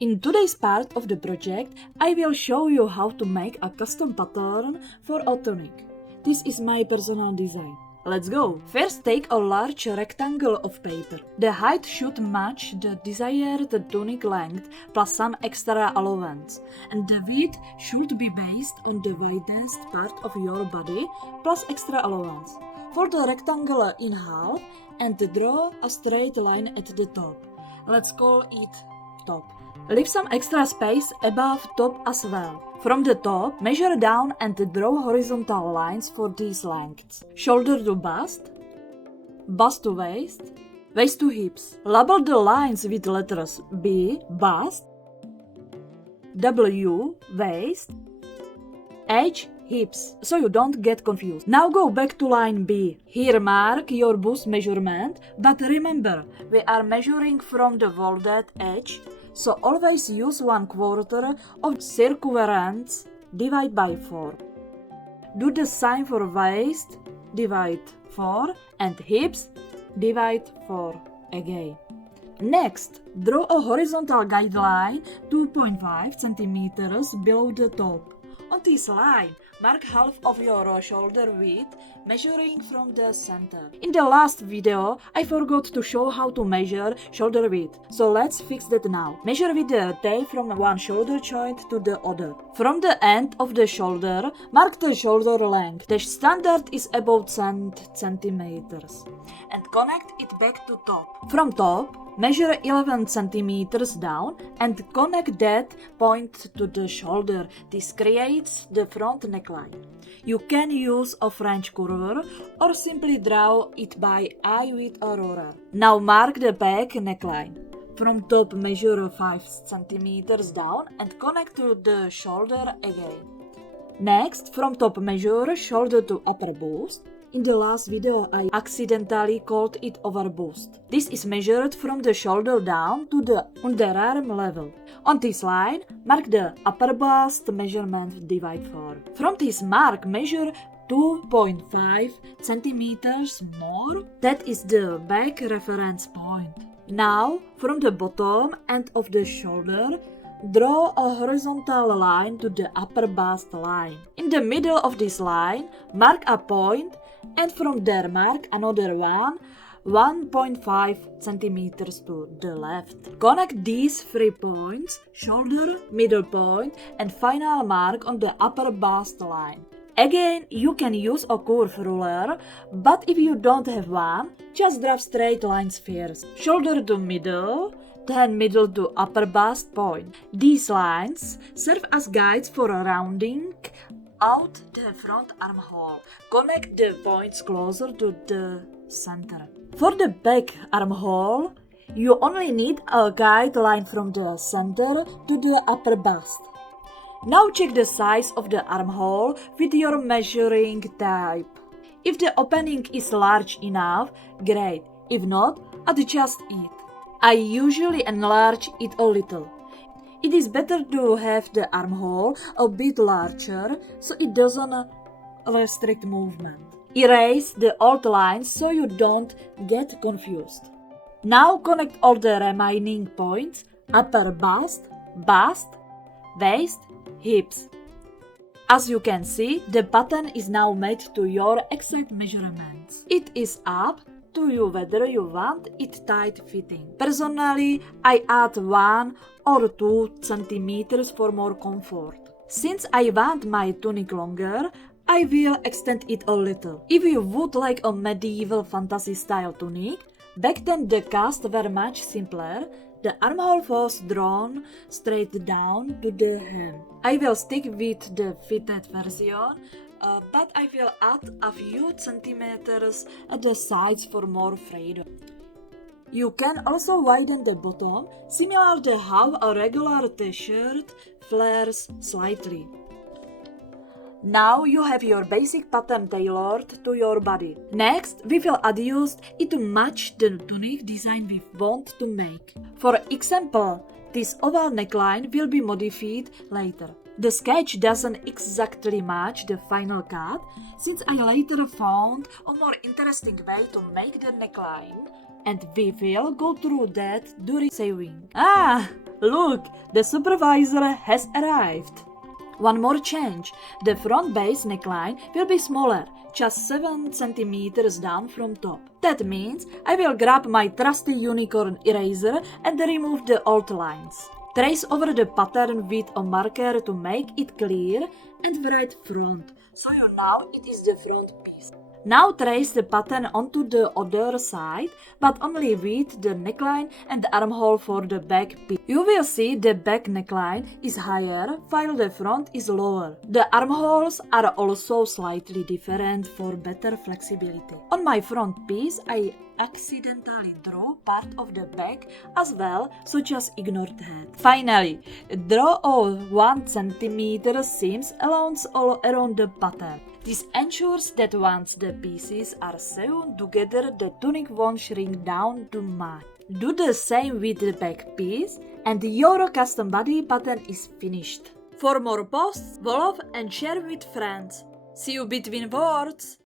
In today's part of the project, I will show you how to make a custom pattern for a tunic. This is my personal design. Let's go! First, take a large rectangle of paper. The height should match the desired tunic length plus some extra allowance, and the width should be based on the widest part of your body plus extra allowance. Fold the rectangle in half and draw a straight line at the top. Let's call it top. Leave some extra space above top as well. From the top, measure down and draw horizontal lines for these lengths. Shoulder to bust, bust to waist, waist to hips. Label the lines with letters B, bust, W, waist, H, hips, so you don't get confused. Now go back to line B. Here mark your bust measurement, but remember, we are measuring from the folded edge, so always use 1/4 of circumference, divide by 4. Do the same for waist, divide 4, and hips, divide 4 again. Next, draw a horizontal guideline 2.5 cm below the top. On this line, mark half of your shoulder width, measuring from the center. In the last video, I forgot to show how to measure shoulder width, so let's fix that now. Measure with the tape from one shoulder joint to the other. From the end of the shoulder, mark the shoulder length. The standard is about 10 centimeters. And connect it back to top. From top, measure 11 centimeters down and connect that point to the shoulder. This creates the front neckline. You can use a French curve or simply draw it by eye with a ruler. Now mark the back neckline. From top, measure 5 centimeters down and connect to the shoulder again. Next, from top, measure shoulder to upper bust. In the last video, I accidentally called it over bust. This is measured from the shoulder down to the underarm level. On this line, mark the upper bust measurement, divide 4. From this mark, measure 2.5 centimeters more. That is the back reference point. Now, from the bottom end of the shoulder, draw a horizontal line to the upper bust line. In the middle of this line, mark a point, and from there mark another one, 1.5 centimeters to the left. Connect these 3 points, shoulder, middle point, and final mark on the upper bust line. Again, you can use a curve ruler, but if you don't have one, just draw straight lines first. Shoulder to middle, then middle to upper bust point. These lines serve as guides for rounding out the front armhole. Connect the points closer to the center. For the back armhole, you only need a guideline from the center to the upper bust. Now check the size of the armhole with your measuring tape. If the opening is large enough, great. If not, adjust it. I usually enlarge it a little. It is better to have the armhole a bit larger so it doesn't restrict movement. Erase the old lines so you don't get confused. Now connect all the remaining points: upper bust, waist, hips. As you can see, the pattern is now made to your exact measurements. It is up to you whether you want it tight fitting. Personally, I add 1 or 2 centimeters for more comfort. Since I want my tunic longer, I will extend it a little. If you would like a medieval fantasy style tunic, back then the casts were much simpler. The armhole was drawn straight down to the hem. I will stick with the fitted version, but I will add a few centimeters at the sides for more freedom. You can also widen the bottom, similar to how a regular t-shirt flares slightly. Now you have your basic pattern tailored to your body. Next, we will adjust it to match the tunic design we want to make. For example, this oval neckline will be modified later. The sketch doesn't exactly match the final cut, since I later found a more interesting way to make the neckline, and we will go through that during sewing. Look, the supervisor has arrived. One more change. The front base neckline will be smaller, just 7 centimeters down from top. That means I will grab my trusty unicorn eraser and remove the old lines. Trace over the pattern with a marker to make it clear and write front, so you know it is the front piece. Now trace the pattern onto the other side, but only with the neckline and the armhole for the back piece. You will see the back neckline is higher while the front is lower. The armholes are also slightly different for better flexibility. On my front piece, I accidentally draw part of the back as well, so just ignore that. Finally, draw all 1 centimeter seams all around the pattern. This ensures that once the pieces are sewn together, the tunic won't shrink down too much. Do the same with the back piece, and your custom body pattern is finished. For more posts, follow and share with friends. See you between words!